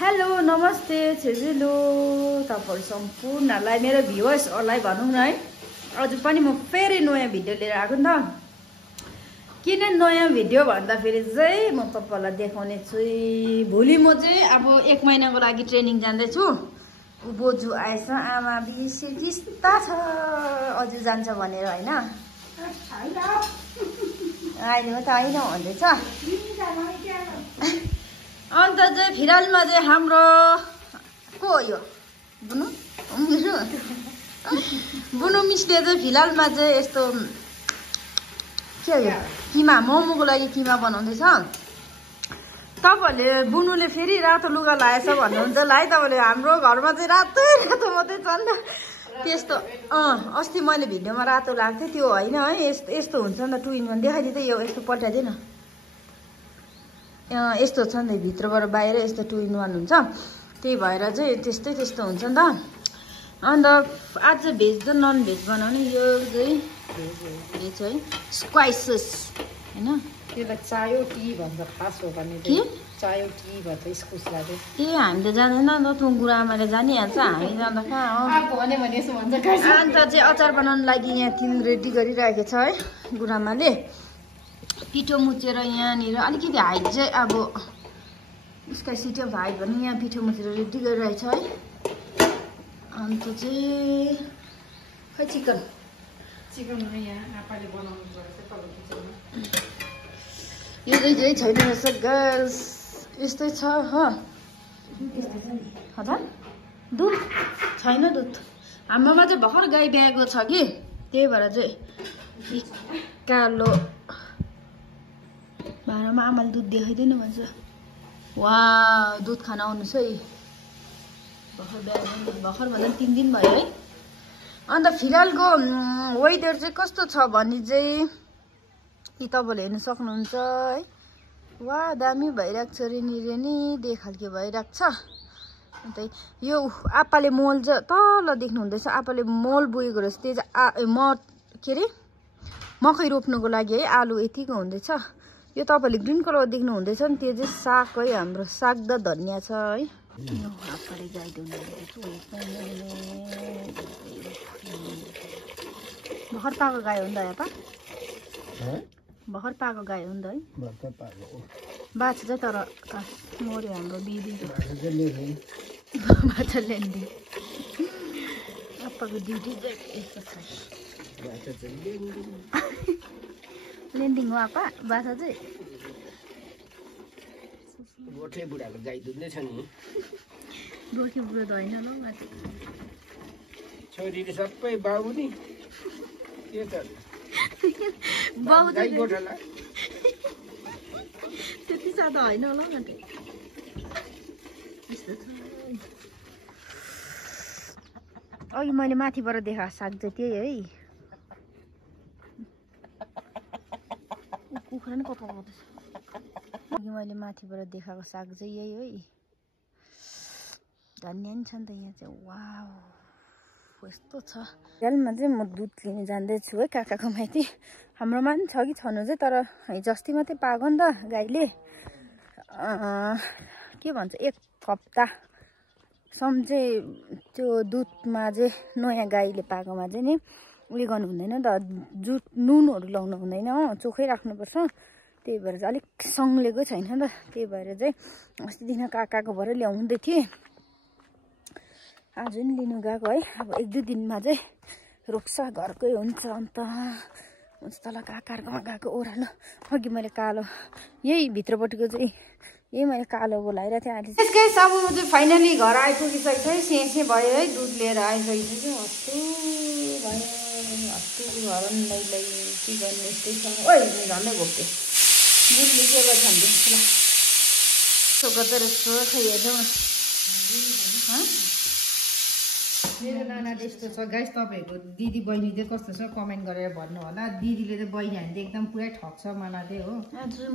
hello नमस्ते छिजिलो तपाईहरु सम्पूर्णलाई मेरो भ्युअर्सहरुलाई भनौं न है आज पनि म फेरि नयाँ भिडियो लिएर आएको नि त किन नयाँ भिडियो भन्दा फेरि चाहिँ म तपाईहरुलाई देखाउने छु भोलि म चाहिँ अब 1 महिनाको लागि ट्रेनिङ जाँदै छु उ बोजू आएछ आमा बिसे किस्ता छ अझै जान्छ भनेर हैन अहिले म त हैन भन्दैछ अन्त चाहिँ फिलहालमा चाहिँ हाम्रो को हो यो बुनु बुनु मिसले चाहिँ फिलहालमा चाहिँ यस्तो के हो किमा मोमोको लागि किमा बनाउँदैछ तपाईहरुले बुनुले फेरि रातो लुगा लाएछ भन्नुहुन्छ ल है तपाईले हाम्रो घरमा चाहिँ रातो रातो मात्रै छ नि त त्यस्तो अस्ति मैले भिडियोमा रातो लाग्थ्यो त्यो हैन है यस्तो हुन्छ नि त 2 in 1 देखाइदिए त यो यस्तो पल्टाइदिन यस्तो छ नि भित्रबाट बाहिर यस्तो 2 in 1 हुन्छ त्यही भएर चाहिँ त्यस्तो हुन्छ नि त अन्त आज भेज र नन भेज बनाउने यो चाहिँ भेज है स्क्वाइसेस हैन त्यसलाई चायो टी भन्छ खास हो भने के चायो टी भन्छ इस्कुसलाई ए हामी त जान्दैन नि त गुरामाले जानिहाल्छ हामी जान्दा कहाँ आको भने यसो भन्छ अन्त चाहिँ अचार बनाउन लागि यहाँ तिल रेडी गरिरहेको छ है गुरामाले पिठो मुछेर यहाँनिर अलिकति हाइट चाहिँ अब स्काई सिटी अफ हाइट भन्ने यहाँ पिठो मुछेर रेडी गरिरहेछ है अन्त चाहिँ खै चिकन यहाँ आपाले बनाउनु पर्छ तल किचनमा यो चाहिँ छैन रहेछ गर्ल्स यस्तै छ हो हजुर दुध छैन दुध हाम्रोमा चाहिँ भर्खर गाई ब्याएको छ कि त्यही भएर चाहिँ कालो भाँडामा आमाले दुध देखाइदिनु भन्छ वा दुध खान आउनुहोस् है भर्खर भन्दा 3 दिन भयो है अन्त फिलहालको वेदर चाहिँ कस्तो छ भन्ने चाहिँ यी तपाईँले हेर्न सक्नुहुन्छ है वा दामी भइरहेको छ रेनी दे खालके भइरहेको छ अन्त यो आपाले मल चाहिँ तल देख्नु हुँदैछ आपाले मल बोकेको रहेछ त्यो चाहिँ के अरे मकै रोप्नुको लागि है आलु यतिको हुँदैछ यो तपाईँले ग्रीन कलर देख्नु हुँदैछ नि त्यो चाहिँ साग है हाम्रो साग र धनिया छ है आपाले गाई भर्खर पाएको गाई हो नि त आपा भर्खर पाएको गाई हो नि त है बाछा चाहिँ तर मऱ्यो हाम्रो दिदी बाछा ल्यान्डी आप्पाको ड्युटी चाहिँ यस्तो छ ल्यान्डिङ हो आपा बाछा चाहिँ गोठे बुढाको गाई दुध्नै छ नि गोठी बुढो त होइन ल माथि छोरीले सबै बाबु नि के त बाबु गाई गोठाला त्यति साह्रो होइन होला माथि यस्तो छ अघि मैले माथिबाट देखाएको साग चाहिँ त्यही है कुखुरा नि कता गर्दैछ अघि मैले माथिबाट देखाएको साग चाहिँ यही है धनिया नि छ नि त यहाँ चाहिँ वाउ यस्तो छ हालमा चाहिँ म दुध लिन जाँदैछु है काकाको माइती हाम्रोमा पनि छ कि छनु चाहिँ तर हिजो अस्ति मात्रै पाएको नि त गाईले के भन्छ 1 हप्तासम्म चाहिँ त्यो दुधमा चाहिँ नयाँ गाईले पाएकोमा चाहिँ नि उयो गर्नु हुँदैन नि त नुनहरू लाउनु हुँदैन हो चोखै राख्नुपर्छ त्यही भएर चाहिँ अलिक सङ्लेको छैन नि त त्यही भएर चाहिँ अस्तिदेखि काकाको भएर ल्याउँदै थिएँ आज नि लिनु गएको है अब 1-2 दिनमा चाहिँ रोक्छ घरकै हुन्छ अन्त हुन्छ तल काकाकोमा गएको ओह्रालो अघि मैले कालो यही भित्रपट्टिको चाहिँ यही मैले कालो बोलाइरहेको थिएँ अहिले त्यसकै अब म चाहिँ फाइनली घर आइपुगिसकेको थिएँ सेँ भयो है दुध लिएर आइसकेको थिएँ हस्तु भयो हस्तु हरन लै के गर्नु यस्तै छ ओइ झन्डै घोप्थेँ बुढीले के गर्छ भने ल यसो गर्दो रहेछ खै हेर्नु मेरो नानाले यस्तो छ गाइस तपाईहरुको दिदी बहिनी चाहिँ कस्तो छ कमेन्ट गरेर भन्नु होला दिदीले चाहिँ बहिनी हामीले एकदम पुरै ठग्छ मानाले हो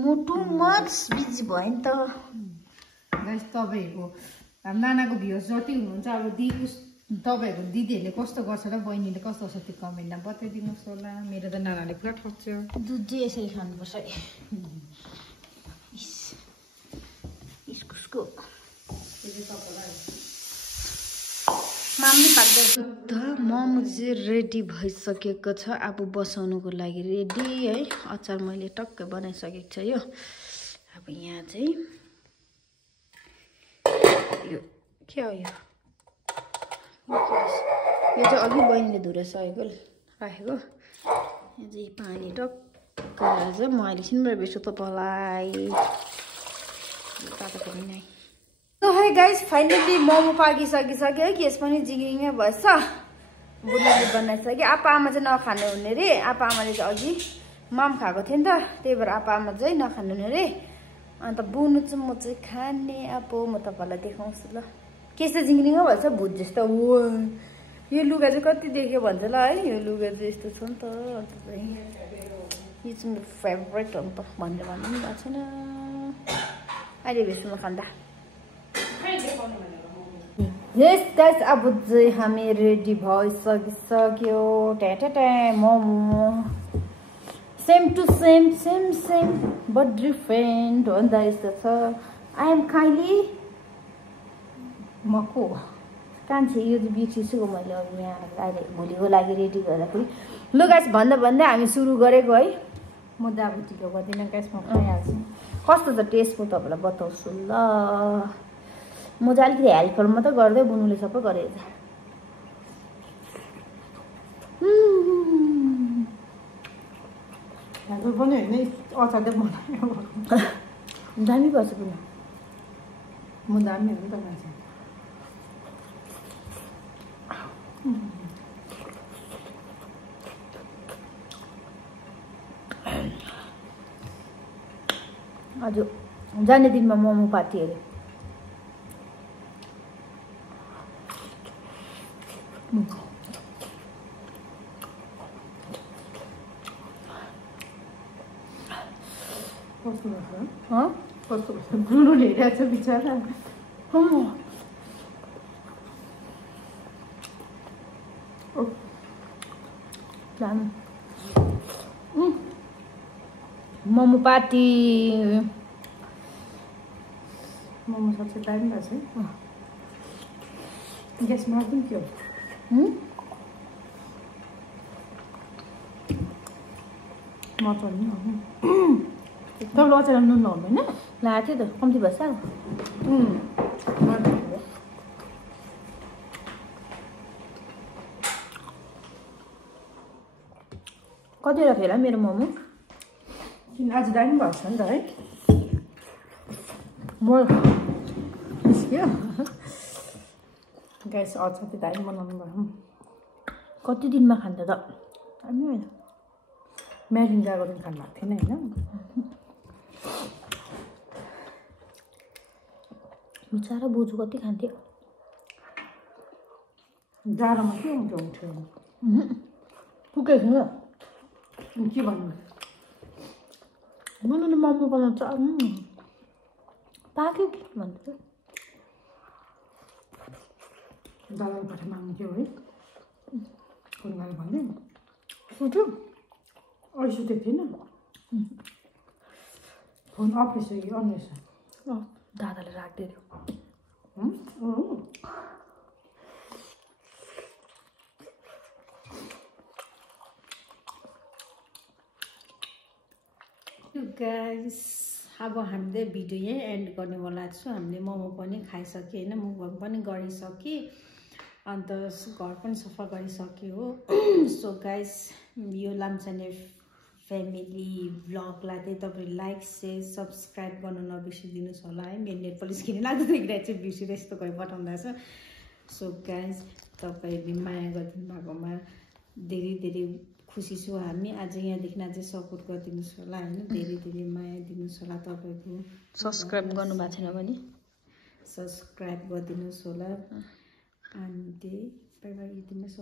मोटो मच बिजी भयो नि त गाइस तपाईहरुको हाम्रो नानाको भ्युअर्स जति हुनुहुन्छ अब तपाईहरुको दिदीहरूले कस्तो गर्छ र बहिनीले कस्तो गर्छ त्यो कमेन्टमा बताइदिनुहोस् होला मेरो त नानाले पुरा ठग्छ दुध चाहिँ यसरी खानुपर्छ है इस्कुसको माम्मी पाक्दैछ त मोमो चाहिँ रेडी भइसकेको छ अब बसाउनुको लागि रेडी है अचार मैले टक्कै बनाइसकेको छ यो अब यहाँ चाहिँ यो के हो यो चाहिँ अघि बहिनीले धुरेसकेको राखेको यहाँ चाहिँ पानी टक्क चाहिँ म अहिले सिमरा बेच्छु तपाईँलाई तातो पनि नै सो है गाइस फाइनली मोमो पाकिसकिसक्यो है केस पनि जिगिङै भएछ बुढीले बनाइसक्यो आप्पा आमा चाहिँ नखानु हुने रे आप्पा आमाले चाहिँ अघि माम खाएको थियो नि त त्यही भएर आप्पा आमा चाहिँ नखानु हुने रे अन्त बुनु चाहिँ म चाहिँ खाने अब म तपाईँलाई देखाउँछु ल केस चाहिँ जिङ्गिङै भएछ भुत जस्तो हो यो लुगा चाहिँ कति देख्यो भन्छ ल है यो लुगा चाहिँ यस्तो छ नि त अन्त चाहिँ यो चाहिँ मेरो फेभरेट हो नि त भनेर भन्नु पनि भएको छैन अहिले भेट्छु म खाँदा यस गाइस अब चाहिँ हामी रेडी भइसकिसक्यो ट्याटा momo same to same same same but different हो नि त यस्तो छ आई एम काइली मको कान्छे यो चाहिँ बिर्सिसुको मैले अब यहाँ अहिले भोलिको लागि रेडी गर्दाखेरि लु गाइस भन्दा भन्दै हामी सुरु गरेको है म दाबुटीको गर्दिनँ गाइस म खाइहाल्छु कस्तो छ टेस्ट म तपाईँलाई बताउँछु ल म चाहिँ अलिकति हेल्पहरू मात्रै गर्दै बुनुले सबै गरेको हेल्पर पनि होइन अचार बनायो दामी पर्छ पनि म दामी हो नि त मान्छे हजुर जाने दिनमा मोमो पार्टी अरे कस्तो ब्रुनो हेरिरहेको छ बिचरा मोमो पार्टी मोमो सबसे दामी भएको छ ग्यास मार्दिउँ के हो मटर नि तपाईँले अचार नुन लाउँदैन लगाएको थियो त कम्ती भएछ कतिवटा फेला मेरो मोमो आज दामी भएको छ नि त है म निस्क्यो ग्यास अचार चाहिँ दामी बनाउनु भयो कति दिनमा खान्छ त दामी होइन म्यागिङ गएको दिन खानु भएको थिएन होइन बिचारा बोजू कति खान्थ्यो जाडोमा के हुन्छ हुन्थ्यो पुगेको छैन के भन्नु बनाउनु मोमो बनाउँछ पाक्यो कि भन्छ दादाले पठाइ माग्थ्यो है कुनगाले भन्दै सुत्यो अहिले सुतेको थिएन फोन अफ रहेछ कि अन रहेछ दादाले राखिदियो गाइस अब हामीले भिडियो यहीँ एन्ड गर्नेवाला छु हामीले मोमो पनि खाइसक्यो होइन मुखभङ पनि गरिसक्यो अन्त घर पनि सफा गरिसक्यो हो सो गाइस यो लाम्चाने फ्यामिली भ्लगलाई चाहिँ तपाईँले लाइक सेयर सब्सक्राइब गर्न नबिर्सिदिनुहोस् होला है मेरो नेट पलिस किन लाग्दो देखिरहेको चाहिँ बिर्सिएर यस्तो गरी पठाउँदैछ सो गाइस तपाईँहरूले माया गरिदिनु भएकोमा धेरै धेरै खुसी छु हामी आज यहाँदेखि अझै सपोर्ट गरिदिनुहोस् होला होइन धेरै धेरै माया दिनुहोस् होला तपाईँको सब्सक्राइब गर्नुभएको छैन भने सब्सक्राइब गरिदिनुहोस् होला अनि त्यही बाइ बाइ दिनुहोस्